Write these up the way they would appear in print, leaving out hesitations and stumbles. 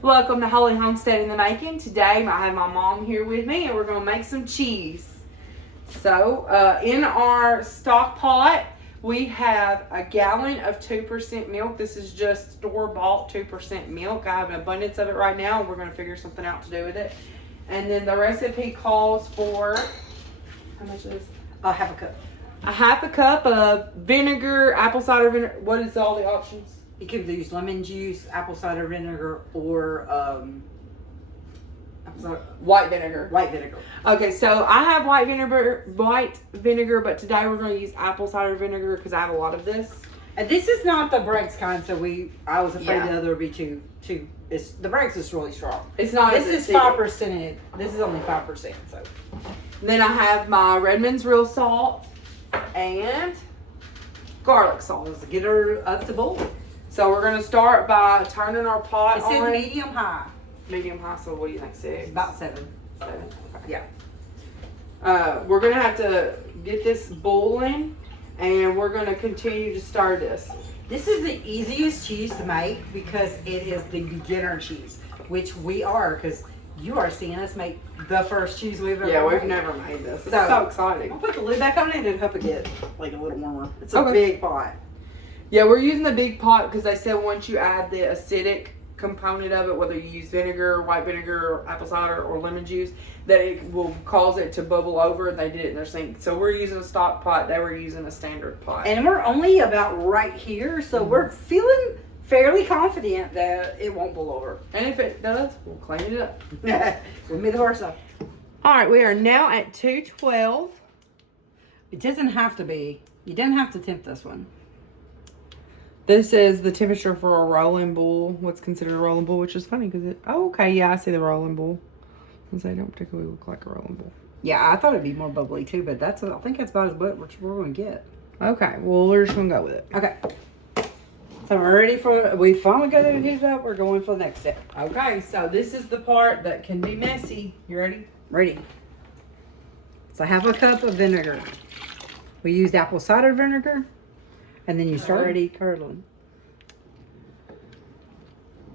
Welcome to Holy Homestead in the Making. Today I have my mom here with me and we're going to make some cheese. So in our stock pot we have a gallon of 2% milk. This is just store-bought 2% milk. I have an abundance of it right now and we're going to figure something out to do with it. And then the recipe calls for, how much is this? Half a cup. A half a cup of vinegar, apple cider vinegar. What is all the options? You could use lemon juice, apple cider vinegar, or White vinegar. white vinegar. Okay, so I have white vinegar, but today we're going to use apple cider vinegar because I have a lot of this. And this is not the Bragg's kind, so I was afraid Yeah. the other would be too. The Bragg's is really strong. It's not. This as is acidic. 5%. This is only 5%. So Then I have my Redmond's real salt and garlic salt. let's get her up to boil. So we're going to start by turning our pot It's on in medium high. medium high. So what do you think? 6? It's about 7. 7. Okay. Yeah. We're going to have to get this boiling, and we're going to continue to stir this. This is the easiest cheese to make because it is the beginner cheese, which we are because you are seeing us make the first cheese we've ever Yeah, we've made. never made this. It's So- so exciting. I'll put the lid back on it and help it get like a little warmer. It's a Okay. big pot. Yeah, we're using the big pot because they said once you add the acidic component of it, whether you use vinegar, white vinegar, or apple cider, or lemon juice, that it will cause it to bubble over, and they did it in their sink. So we're using a stock pot. They were using a standard pot. And we're only about right here, so we're feeling fairly confident that it won't blow over. And if it does, we'll clean it up. With me the horse up. All right, we are now at 212. It doesn't have to be. You didn't have to tempt this one. This is the temperature for a rolling bull. What's considered a rolling bull, which is funny because it. Oh, okay, yeah, I see the rolling bull. Since they don't particularly look like a rolling bull. Yeah, I thought it'd be more bubbly too, but I think that's about as much we're going to get. Okay, well, we're just gonna go with it. Okay. So we're ready for. We finally got it heated up. We're going for the next step. Okay, so this is the part that can be messy. You ready? Ready. So half a cup of vinegar. We used apple cider vinegar, and then you start already curdling.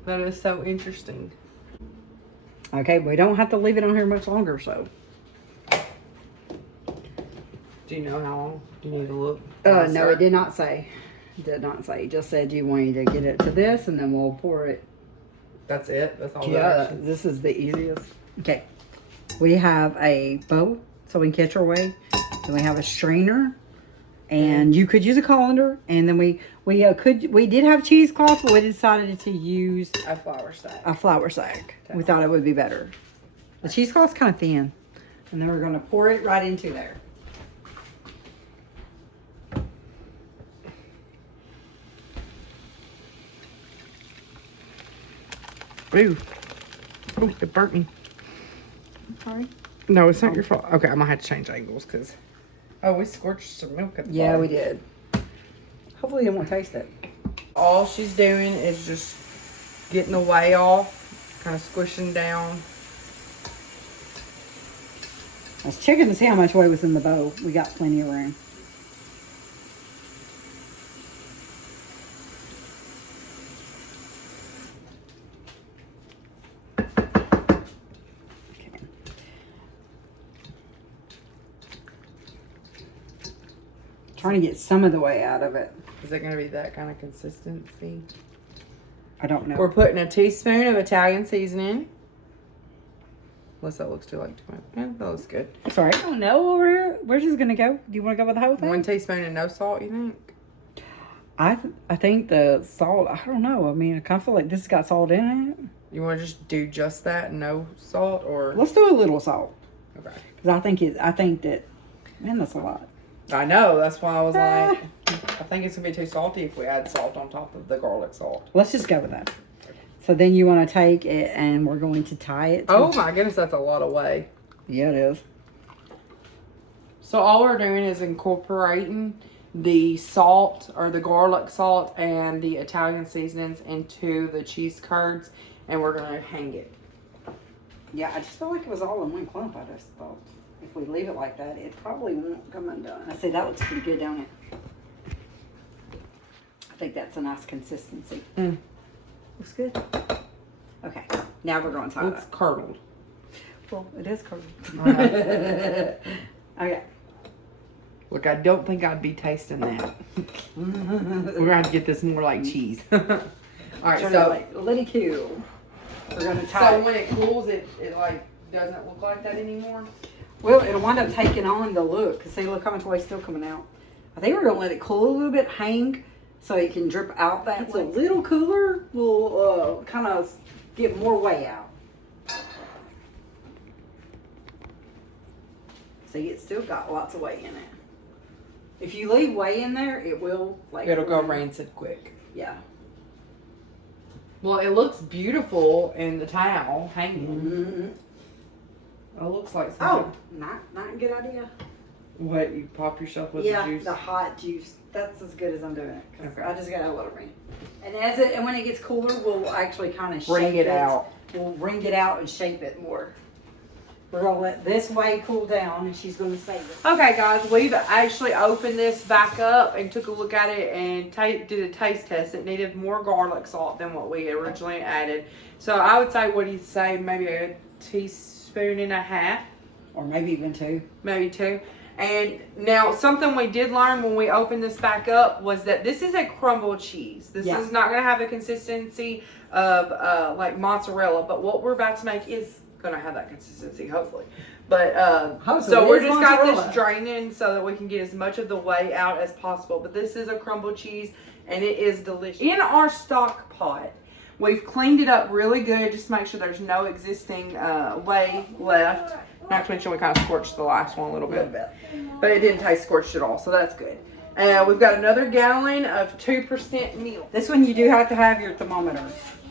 That is so interesting. Okay, we don't have to leave it on here much longer, so. Do you know how long? Do you need to look? No, it did not say. It did not say. It just said you wanted to get it to this, and then we'll pour it. That's it? That's all Yeah, this is the easiest. Okay. We have a bowl, so we can catch our way. Then we have a strainer. And you could use a colander, and then we did have cheesecloth, but we decided to use A flour sack. a flour sack. We thought it would be better. The cheesecloth's kind of thin, and then we're going to pour it right into there. Ooh. Ooh, it burnt me. Sorry. No, it's not your fault. Okay, I'm gonna have to change angles because. Oh, we scorched some milk at the Yeah, bottom. we did. Hopefully, you won't taste it. All she's doing is just getting the whey off, kind of squishing down. I was checking to see how much whey was in the bowl. We got plenty of room. Okay. Trying to get some of the whey out of it. Is it gonna be that kind of consistency? I don't know. We're putting a teaspoon of Italian seasoning. Unless that looks too like too much. Yeah, that looks good. Sorry. I don't know over here. Where's this gonna go? Do you want to go with the whole thing? 1 teaspoon and no salt, you think? I think the salt. I don't know. I mean, I kind of feel like this has got salt in it. You want to just do just that, no salt, or Let's do a little salt okay? because I think that. Man, that's a lot. I know. That's why I was like, I think it's gonna be too salty if we add salt on top of the garlic salt. Let's just go with that. So then you want to take it and we're going to tie it. To, Oh my goodness, that's a lot of whey. yeah, it is. So all we're doing is incorporating the salt or the garlic salt and the Italian seasonings into the cheese curds, and we're gonna hang it. Yeah, I just feel like it was all in one clump. I just thought if we leave it like that, it probably won't come undone. I say that looks pretty good, don't it? I think that's a nice consistency. Mm. Looks good. Okay. Now we're going to tie It's curdled. Well, it is curdled. Okay. Okay. Look, I don't think I'd be tasting that. We're gonna have to get this more like cheese. All right, Turn so it let it cool. We're gonna tie. when it cools, it like doesn't look like that anymore. Well, it'll wind up taking on the look. Cause see, look how much way's still coming out. I think we're gonna let it cool a little bit, hang, so it can drip out that. It's a little cooler. We'll kind of get more whey out. See, it's still got lots of whey in it. If you leave whey in there, it will like. It'll go rancid quick. Yeah. Well, it looks beautiful in the towel hanging. Mm-hmm. It looks like Oh, something. not a good idea. What, you pop yourself with Yeah, the juice? the hot juice. That's as good as I'm doing it. 'Cause Okay. I just got a little ring. And when it gets cooler, we'll actually kind of Wring it out. We'll wring it out and shape it more. We're gonna let this whey cool down, and she's gonna save it. Okay, guys, we've actually opened this back up and took a look at it and did a taste test. It needed more garlic salt than what we originally added. So I would say, what do you say, maybe a teaspoon and a half? Or maybe even two. Maybe two. And now something we did learn when we opened this back up was that this is a crumbled cheese. This Yeah. is not going to have the consistency of like mozzarella, but what we're about to make is going to have that consistency, hopefully. But so it we're is just got mozzarella. this draining so that we can get as much of the whey out as possible. But this is a crumbled cheese and it is delicious. In our stock pot, we've cleaned it up really good just to make sure there's no existing whey left. Not to mention we kind of scorched the last one a little bit. But it didn't taste scorched at all, so that's good. We've got another gallon of 2% milk. This one you do have to have your thermometer.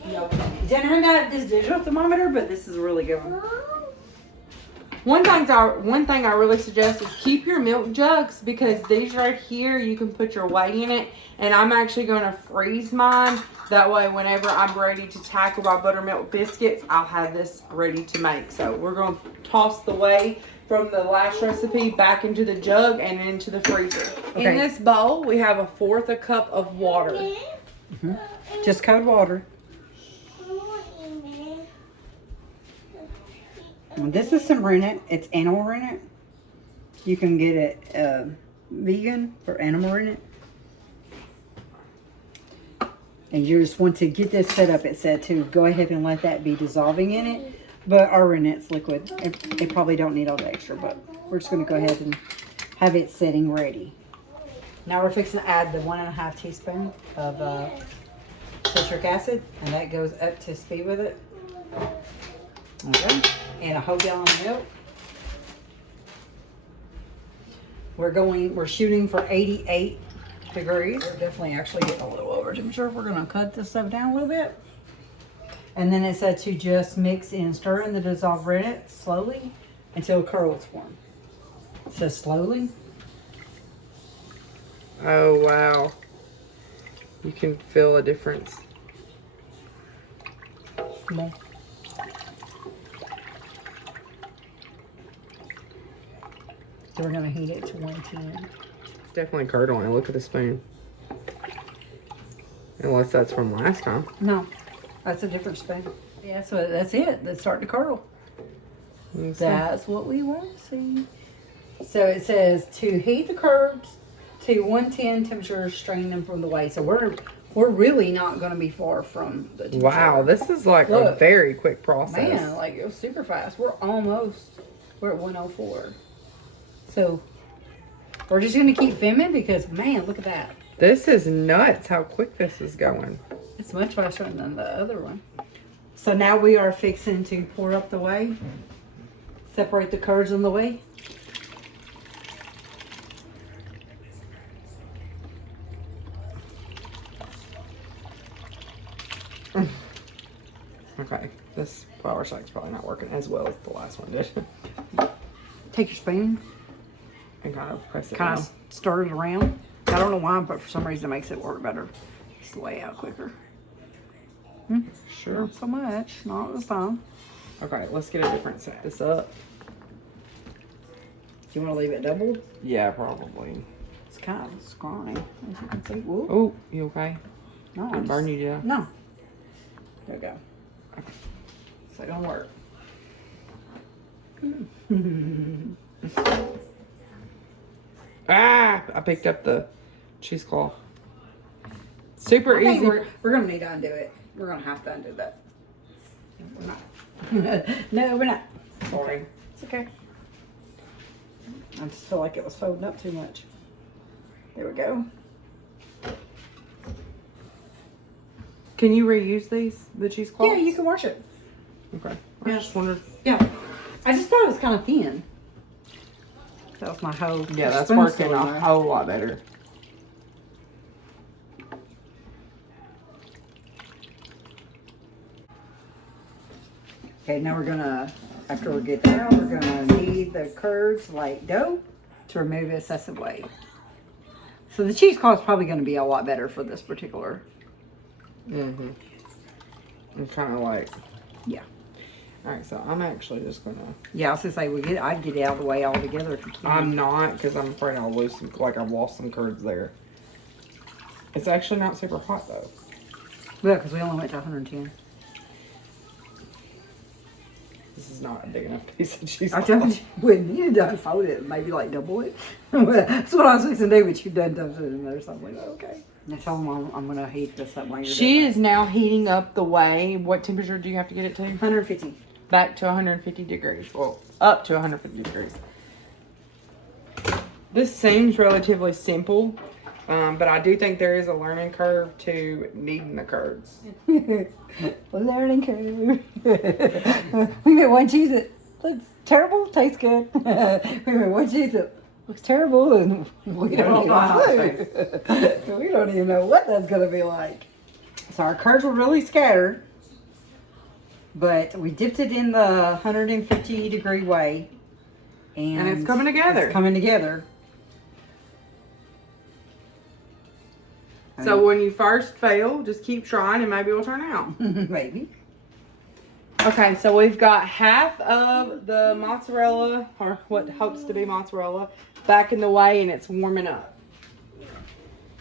Yep. You didn't have to have this digital thermometer, but this is a really good one. One thing I really suggest is keep your milk jugs, because these right here, you can put your whey in it. And I'm actually going to freeze mine. That way, whenever I'm ready to tackle my buttermilk biscuits, I'll have this ready to make. So we're going to toss the whey from the last recipe back into the jug and into the freezer. Okay. In this bowl, we have 1/4 cup of water. Mm-hmm. Just cold water. And this is some rennet. It's animal rennet. You can get it vegan for animal rennet. And you just want to get this set up. It said to go ahead and let that be dissolving in it. But our rennet's liquid. It probably don't need all the extra, but we're just going to go ahead and have it setting ready. Now we're fixing to add the 1.5 teaspoon of citric acid, and that goes up to speed with it. Okay, and a whole gallon of milk. We're shooting for 88 degrees. We're definitely actually getting a little over temperature. We're gonna cut this stuff down a little bit. And then it said to just mix and stir in the dissolved rennet slowly until curls form. It says slowly. Oh, wow. You can feel a difference. Come on. So we're gonna heat it to 110. It's definitely curdling. Look at the spoon. Unless that's from last time. No, that's a different spoon. Yeah, so that's it. That's starting to curl. Okay. That's what we want to see. So it says to heat the curds to 110 temperature, strain them from the whey. So we're really not going to be far from the temperature. Wow, this is like a Look. very quick process. Man, like it was super fast. We're at 104. So we're just going to keep filming because, man, look at that. This is nuts how quick this is going. It's much faster than the other one. So now we are fixing to pour up the whey. Separate the curds on the whey. Okay, this flour shake's probably not working as well as the last one did. Take your spoon, And kind of press it kind down. of stir it around. I don't know why, but for some reason it makes it work better. It's the way out quicker. Sure. Not so much, not this time. Okay, let's get a different set this up. Do you want to leave it doubled? Yeah, probably. It's kind of scrawny, as you can see. Whoa. Oh, you okay? No, Did it burn you, yeah? No. There we go. they don't work. Ah, I picked up the cheesecloth. Super I think easy. we're gonna need to undo it. We're gonna have to undo that. We're not. No, we're not. Sorry. It's okay. I just feel like it was folding up too much. There we go. Can you reuse these, the cheesecloths? Yeah, you can wash it. Okay. I just wondered. Yeah. I just thought it was kind of thin. That was my whole. Yeah, that's spoon working still in a there. whole lot better. Okay, now we're gonna, after we get that out, we're gonna knead the curds like dough to remove excessive weight. So the cheesecloth is probably gonna be a lot better for this particular. Mm-hmm. I'm kind of like, Yeah. all right, so I'm actually just gonna. Yeah, I was gonna say I'd get it out of the way altogether if you can. I'm not, because I'm afraid I'll lose some, like I've lost some curds there. It's actually not super hot though. Yeah, because we only went to 110. This is not a big enough piece of cheese. I told you, when you done fold it, maybe like double it. That's what I was fixing to do, but you done dumped it in there, so I'm like, okay. Now tell them I'm gonna heat this up while you're She doing is now heating up the whey. What temperature do you have to get it to? it. 150. Back to 150 degrees. Well, up to 150 degrees. This seems relatively simple, but I do think there is a learning curve to kneading the curds. Learning curve. We made one cheese that looks terrible, tastes good. We made one cheese that looks terrible, and we don't even we don't even know what that's gonna be like. So our curds were really scattered, but we dipped it in the 150 degree whey, And it's coming together. It's coming together. So when you first fail, just keep trying and maybe it'll turn out. Maybe. Okay, so we've got half of the mozzarella, or what hopes to be mozzarella, back in the whey, and it's warming up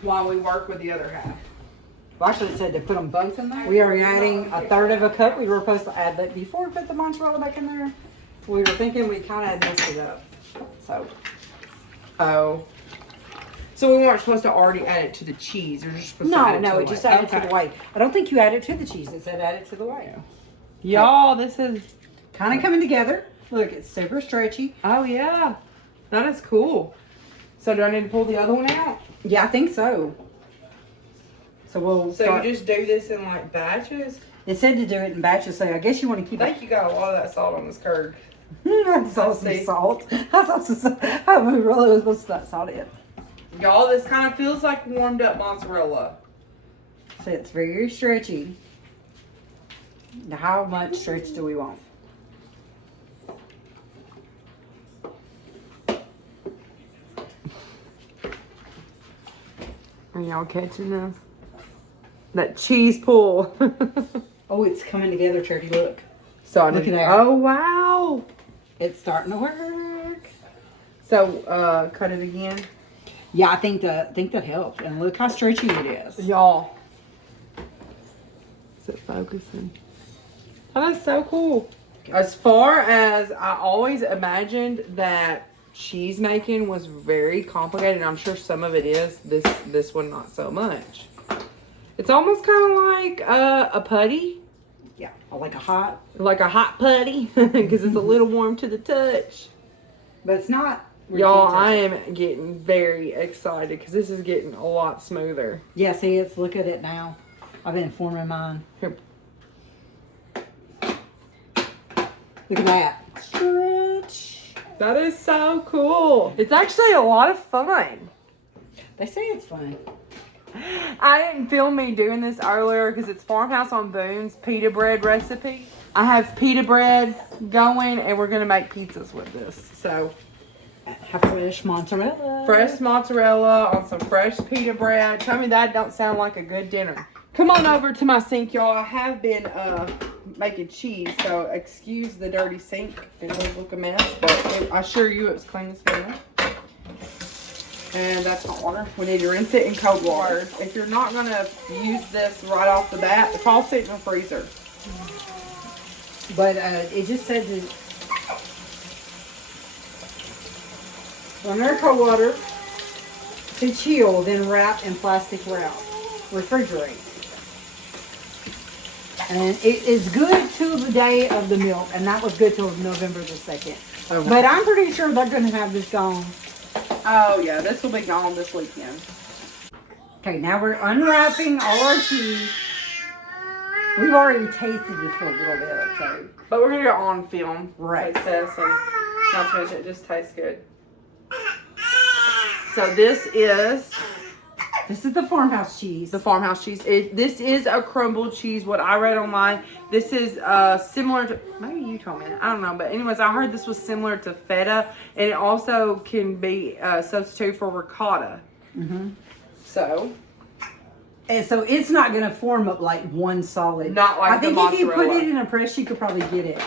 while we work with the other half. Well, actually, it said to put them both in there. We are adding a third of a cup. We were supposed to add that before we put the mozzarella back in there. We were thinking we kind of messed it up. So, Oh. So we weren't supposed to already add it to the cheese, or just supposed to add it to the it whey? just added to Okay. the whey. I don't think you added to the cheese. It said add it to the whey. Y'all, this is, Kind of coming together. Look, it's super stretchy. oh yeah, that is cool. So do I need to pull the other one out? Yeah, I think so. So we'll So start. you just do this in like batches? It said to do it in batches, so I guess you want to I keep it. think you got a lot of that salt on this curd. I saw some see. salt. I saw some salt. I really was supposed to put salt in. Y'all, this kind of feels like warmed up mozzarella. So it's very stretchy. Now, how much stretch do we want? Are y'all catching this? That cheese pull. Oh, it's coming together, Charity. Look. So Look at that. Oh wow. It's starting to work. So cut it again. Yeah, I think that helped. And look how stretchy it is. Y'all. Is it focusing? Oh, that's so cool. As far as I always imagined that cheese making was very complicated, and I'm sure some of it is, this one not so much. It's almost kind of like a putty, Yeah, like a hot, like a hot putty, because it's a little warm to the touch. but it's not. Y'all, I am getting very excited because this is getting a lot smoother. Yeah, see, it's look at it now. I've been forming mine. Here. Look at that. Stretch. That is so cool. It's actually a lot of fun. They say it's fun. I didn't film me doing this earlier because it's Farmhouse on Boone's pita bread recipe. I have pita bread going and we're going to make pizzas with this. So Have fresh mozzarella. fresh mozzarella on some fresh pita bread. Tell me that don't sound like a good dinner. Come on over to my sink, y'all. I have been making cheese, so excuse the dirty sink. It does look a mess, but I assure you it was clean as well. And that's hot water. We need to rinse it in cold water. If you're not going to use this right off the bat, toss it in the freezer. But it just said that under cold water to chill, then wrap in plastic wrap. Refrigerate. And it is good till the day of the milk, and that was good till November the 2nd. Okay. But I'm pretty sure they're going to have this gone. Oh yeah, this will be gone this weekend. Okay, now we're unwrapping all our cheese. We've already tasted this a little bit, so. But we're gonna go on film. Right. Taste this, and not to mention it just tastes good. So this is the farmhouse cheese. the farmhouse cheese. This is a crumbled cheese. What I read online, this is similar to, maybe you told me that, I don't know, but anyways, I heard this was similar to feta, and it also can be substituted for ricotta. So And so it's not going to form up like one solid. Not like I think the if you put mozzarella. it in a press, you could probably get it.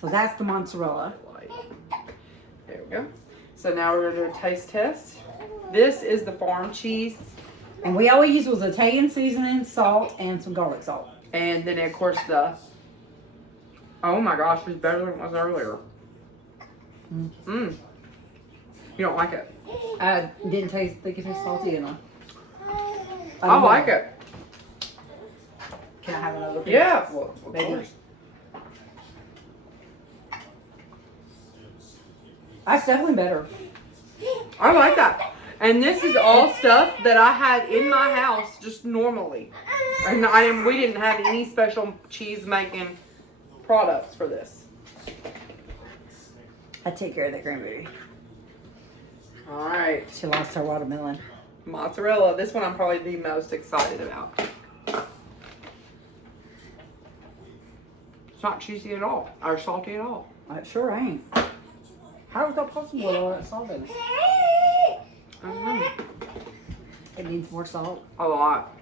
So that's the mozzarella. There we go. So now we're gonna do a taste test. This is the farm cheese, And we always use was Italian seasoning, salt, and some garlic salt. and then of course the. Oh my gosh, it's better than it was earlier. You don't like it? I didn't think it tastes salty enough. I like it. Can I have another piece? Yeah. Well, of Maybe. course. That's definitely better. I like that. And this is all stuff that I had in my house just normally. And we didn't have any special cheese making products for this. I take care of that cranberry. All right. She lost her watermelon. Mozzarella. This one I'm probably the most excited about. It's not cheesy at all. Or salty at all. It sure ain't. How is that possible with all that salt in it? I don't know. It needs more salt. A lot.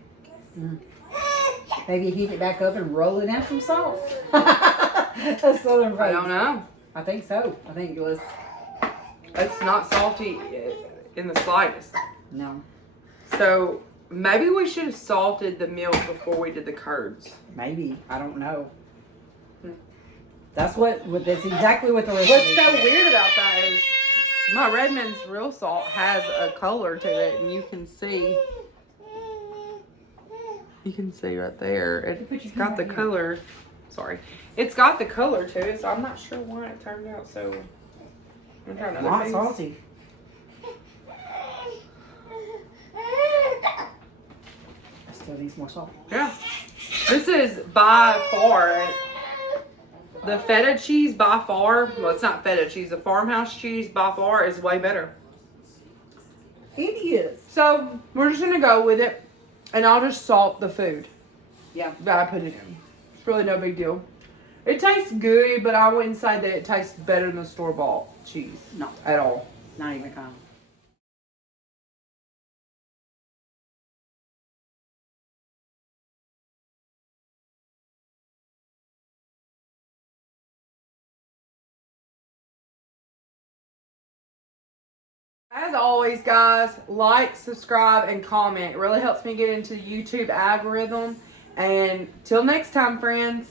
Maybe heat it back up and roll it in some salt. That's southern phrase. I don't know. I think so. I think it was. It's not salty in the slightest. No. So maybe we should have salted the milk before we did the curds. Maybe. I don't know. That's that's exactly what the recipe What's so weird about that is my Redmond's real salt has a color to it, and you can see right there. It's got the color. Sorry, it's got the color to it, so I'm not sure why it turned out so. I'm trying another Not piece. salty. I still need more salt. Yeah, this is by far the feta cheese by far. Well, it's not feta cheese. The farmhouse cheese by far is way better. It is. So we're just gonna go with it, and I'll just salt the food Yeah. that I put it in. It's really no big deal. It tastes good, but I wouldn't say that it tastes better than the store-bought cheese. No. At all. Not even kind. As always, guys, like, subscribe, and comment. It really helps me get into the YouTube algorithm. And till next time, friends.